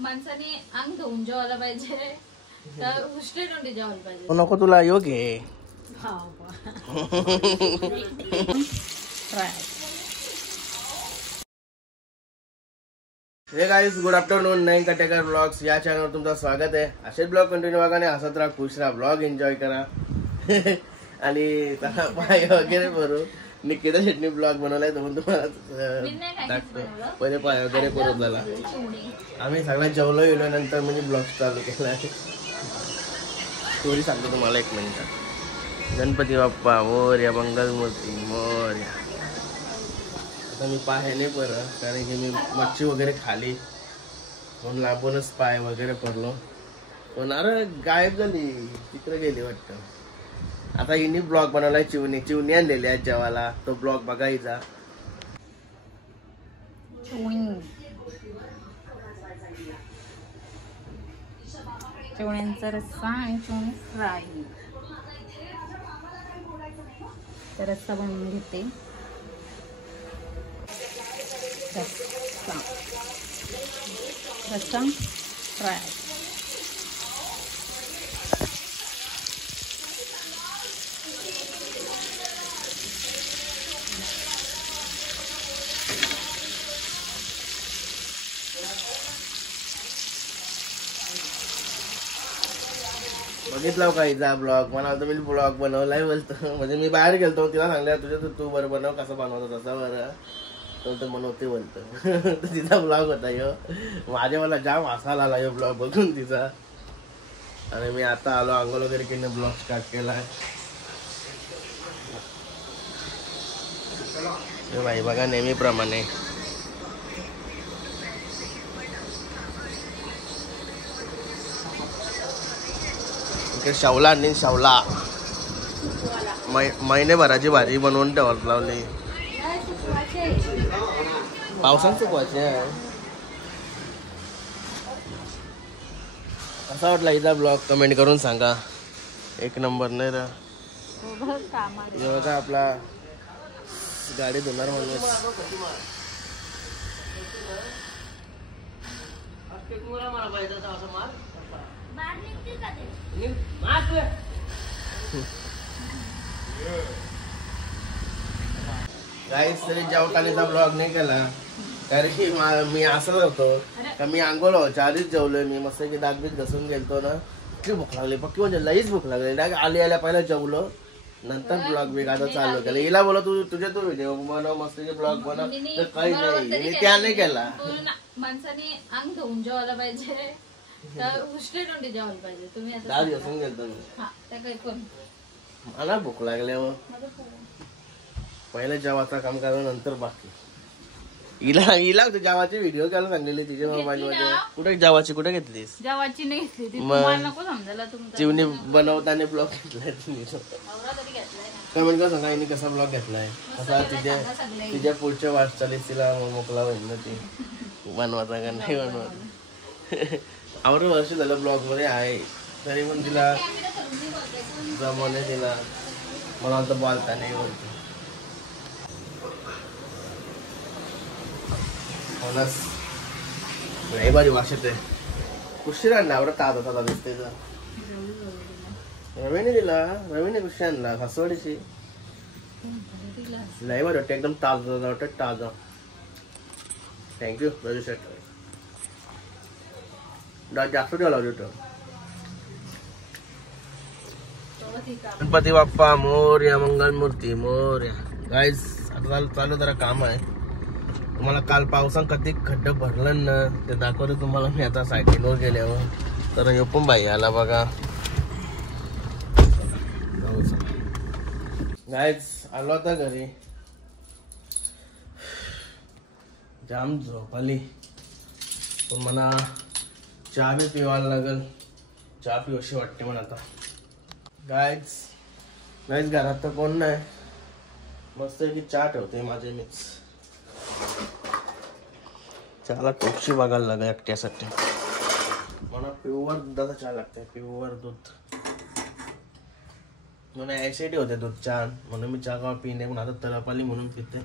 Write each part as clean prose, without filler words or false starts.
माणसाने अंग धुवून जेवायला पाहिजे तर उष्टे तोंडी जेवायला पाहिजे. नको तुला योग आहे. हे गाईज गुड आफ्टरनून. नईन कटेकर ब्लॉग्स या चॅनलवर तुमचं स्वागत आहे. असेच ब्लॉग कंटिन्यू बघा आणि हसत राहा, खुश राहा, ब्लॉग एन्जॉय करा. आणि त्याला पाय वगैरे भरू निकिता शेटनी ब्लॉग बनवलाय तर तुम्हाला टाकतो. पहिले पाय वगैरे करून झाला. आम्ही सगळ्या जेवलो गेलो नंतर म्हणजे ब्लॉग चालू केला. स्टोरी सांगतो तुम्हाला एक मिनिट. गणपती बाप्पा मोरया, मंगलमूर्ती मोरया. आता मी पाय नाही बरं कारण की मी मच्छी वगैरे खाली म्हणून लांबूनच पाय वगैरे पडलो. पण अरे गायब झाली, तिकडे गेली वाटतं. आता हिने ब्लॉग बनवलाय. चिवणी आणलेली आहे जेवायला, तो ब्लॉग बघायचा. चिवण्यांचा रस्सा आणि चिवणी फ्राय. रस्सा बनवून घेते. रस्सा फ्राय. बघितला का हिचा ब्लॉग? मला मी ब्लॉग बनवलाय बोलतो. म्हणजे मी बाहेर गेलतो, तिला सांगलं तुझ्या तू बरं बनव, कसं बनवतो तसं बरं तो बनवते बोलतो. तिचा ब्लॉग होता ह्यो. माझ्या मला जाम हसायला आला ह्यो ब्लॉग बघून तिचा. आणि मी आता आलो अंघोळ वगैरे केले, ब्लॉग स्टार्ट केलाय. भाई बघा नेहमीप्रमाणे शावला आणि शावला महिनेभराची भाजी बनवून ठेवत लावली. पावसात चुकवायचे. कसा वाटला हिचा ब्लॉग कमेंट करून सांगा. एक नंबर नाही रा. आपला गाडी धुणार म्हणून गाईस तरी जेवतानाचा ब्लॉग नाही केला कारण की मी असंच होतो का मी अंघोळ व्हायच्या आधीच जेवलोय. मी मस्त की दात बीत घसून गेलतो ना, इतकी भूक लागली पक्की म्हणजे लईच भूक लागली. डायरेक्ट आल्या पहिला जेवलो नंतर ब्लॉग बी आता चालू केला. हिला बोला तू तुझ्या व्हिडिओ बनव मस्त ब्लॉग बनव तर काही नाही, त्या नाही केला. माणसाने अंग धुवून जेवायला पाहिजे तर उष्टे तोंडी जेवायला पाहिजे. तुम्ही दात घसून गेलतो मी. मला भूक लागल्यावर पहिलं जेवायचं काम करा नंतर बाकी. हिला जेवाची व्हिडिओ करायला सांगलेली तिच्या मोबाईल मध्ये. कुठे जेवाची कुठे घेतलीस? जेवाची नाही घेतली. तुम्हाला नको समजायला. चिवणी बनवताना ब्लॉग घेतलाय तुम्ही. कमेंट करा सांगा हिने कसा ब्लॉग घेतलाय, कसा तिच्या पुढच्या वाटचालीस तिला मोकला होईल ना ती बनवायचा का नाही बनवत. आवर वर्ष झालं ब्लॉग मध्ये आहे तरी पण तिला जमवणे तिला मला तर बोलता नाही बोलतो. नाही बारी वाशत आहे. उशीर आणला आवडत ताजा ताजा दिसते. रवीने दिला. रवीने कुशी आणला हसवडीची. नाही बरं वाटतं एकदम ताजा वाटत ताजा. थँक्यू रवी शेट. जास्त ठेवला होतं. गणपती बाप्पा मोरया, मंगलमूर्ती मोरया. गाईज आता चालू जरा काम आहे. तुम्हाला काल पावसानं कधी खड्डे भरलं ना ते दाखवतो तुम्हाला मी आता सायकलवर गेल्यावर. तर यो पण बाई आला बघा. गाईज आलो आता घरी. जाम झोप आली पण मला चहा बी पिवायला लागेल. चहा पिवशी वाटते मला आता. गाईज घरात तर कोण नाही. मस्त की चहा ठेवते माझे मीच. चहाला टोपशी बघायला लागेल एकट्यासाठी. मला प्युअर दुधाचा चहा लागतंय. प्युअर दूध. मला ऍसिडिटी होते दूध चहा म्हणून मी चहा पिणे पण आता तलप आली म्हणून पिते.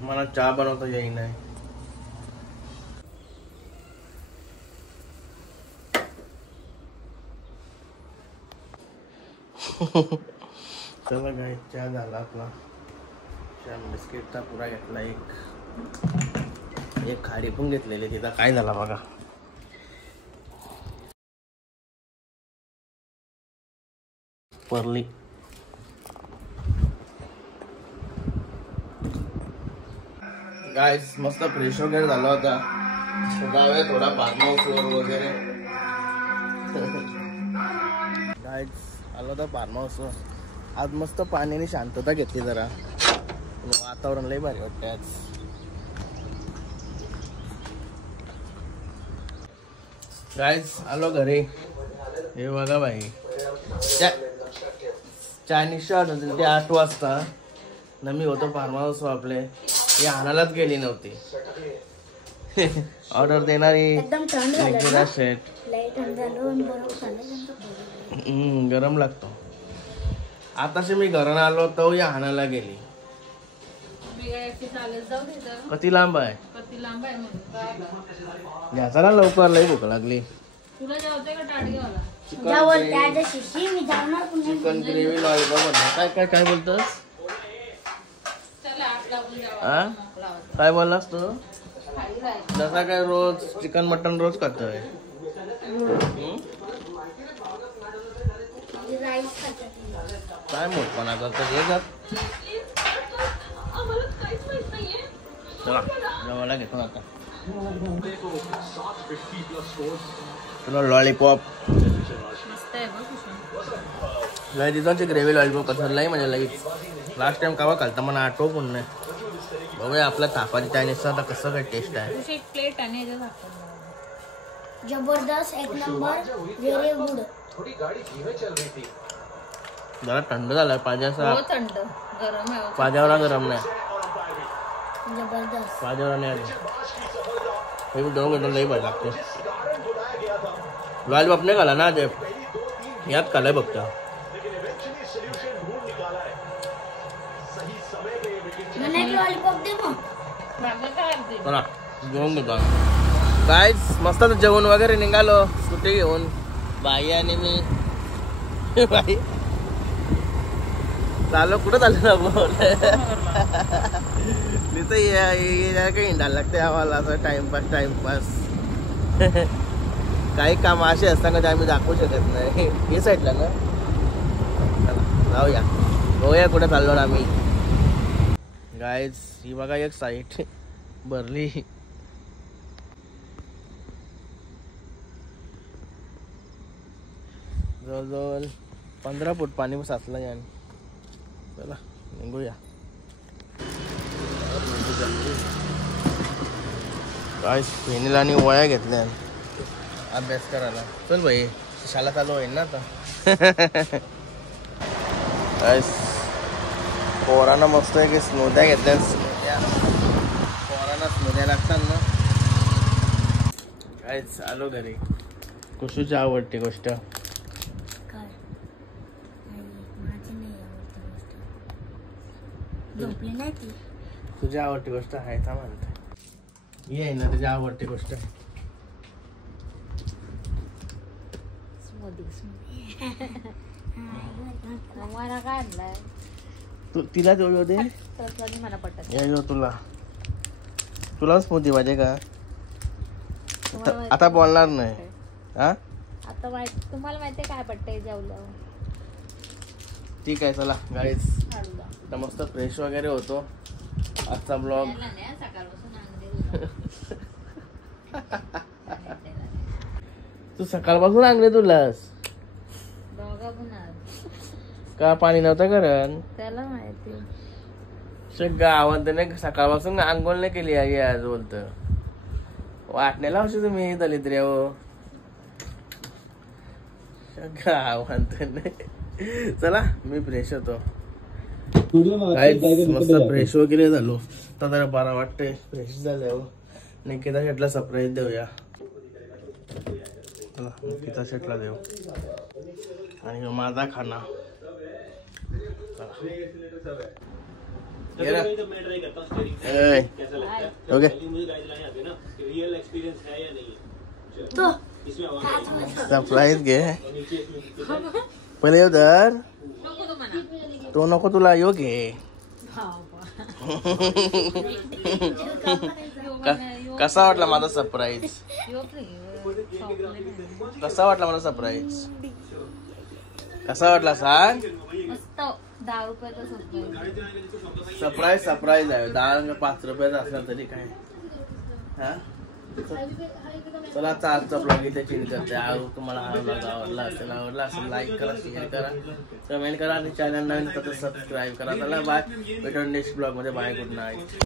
मला चहा बनवता येई नाही. चला काय चहा झाला आपला. चहा बिस्किटचा पुरा घेतला एक खाडी पण घेतलेली. तिथं काय झाला बघा. परली गाइस मस्त फ्रेश वगैरे झाला होता. जाऊया थोडा फार्म हाऊसवर वगैरे. गाइस आलो होता फार्म हाऊसवर. आज मस्त पाण्याने शांतता घेतली जरा. वातावरण लय भारी वाटतं आज. गाइस आलो घरी. हे बघा भाई चायनीज शॉट होते ते 8 वाजता ना. मी होतो फार्म हाऊस आपले. हे आणायलाच गेली नव्हती. ऑर्डर देणारी सेट गरम लागतो. आताशी मी घरात आलो तो या आणायला गेली. किती लांब आहे. घ्यायचा ना लवकर. लई भूक लागली. Chicken gravy lollipop. काय काय काय बोलतोस. काय बोललास तू. जसा काय रोज चिकन मटन रोज खातोय. काय मोठपणा करतो हे जात. चला जेवायला घेतो आता. तुला लॉलीपॉप दिवसांची ग्रेव्ही लॉलीपॉप कसं लई म्हणजे लगेच. लास्ट टाइम कावा खालता मला आठव पण नाही. बघूया आपल्या थापाची चायनीजचा आता कसं काय टेस्ट आहे. एक प्लेट आणि जबरदस्त एक नंबर व्हेरी गुड. जरा थंड झालाय पाहिजे असा. थंड गरम आहे. पाजावरा गरम नाही. जबरदस्त पाजावरा नाही आली. हे मी दोन घंटे लई भारी लागते. लॉलीपॉप नाही खाला ना ते यात खालाय बघता. चला घेऊन घेतो. गाइस मस्त जेवण वगैरे निघालो. स्कूटी घेऊन बाई आणि मी. बाई चाललो कुठं चाललो ना. तिथं काही हिंडायला लागते आम्हाला असं टाइमपास. काही काम असे असताना ते आम्ही दाखवू शकत नाही. हे साईडला ना. जाऊया बघूया कुठे चाललो ना आम्ही. गाइस ही बघा एक साईट भरली. जवळजवळ 15 फूट पाणी साचलं याने. चला निघूया. गाइस पेनीला आणि वया घेतल्या अभ्यास करायला. चल भाई शाळा चालू होईल ना आता. गाइस पोरांना मस्त आहे की स्मूद्या घेतल्या. पोरांना स्मूद्या लागतात ना. गाइस आलो घरी. कुशूची आवडती गोष्ट तुझी आवडती गोष्ट आहे का म्हणते. ही आहे ना तुझी आवडती गोष्ट. मला काय आणलंय. तिला देऊ दे. मला पटत या तुला स्मूदी पाहिजे का. आता बोलणार नाही. हा आता तुम्हाला माहितीये काय पटतंय जेवलं. ठीक आहे चला गाईस. आता मस्त फ्रेश वगैरे होतो. आजचा ब्लॉग तू सकाळपासून आणले तुलास का. पाणी नव्हतं कारण त्याला माहिती. गावात नाही सकाळपासून आंघोळ नाही केली आहे आज बोलत. वाटण्याला हवशी तुम्ही दलिद्र्या हो. गावात नाही. चला मी फ्रेश होतो. मस्त फ्रेश वगैरे झालो. आता जरा बरा वाटतंय फ्रेश झाल्यावर. निकिता शेटला सरप्राईज देऊया. चला निकिता शेटला देऊ आणि माझा खाना. ये ना ओके तो सरप्राईज घे पहिले उधर नको तो म्हणा. तो नको तुला यो घे कसा वाटला माझा सरप्राईज कसा वाटला मला सरप्राईज कसा वाटला सांग मस्त 10 रुपयाचा सरप्राईज. सरप्राईज आहे 10 5 रुपयाचा असला तरी काय हा चला आजचा ब्लॉग इथे चेंज करते. तुम्हाला हा ब्लॉग आवडला असेल लाईक करा शेअर करा कमेंट करा आणि चॅनल नवीन तर सबस्क्राईब करा. चला बाय भेटून नेक्स्ट ब्लॉग मध्ये. Bye good night.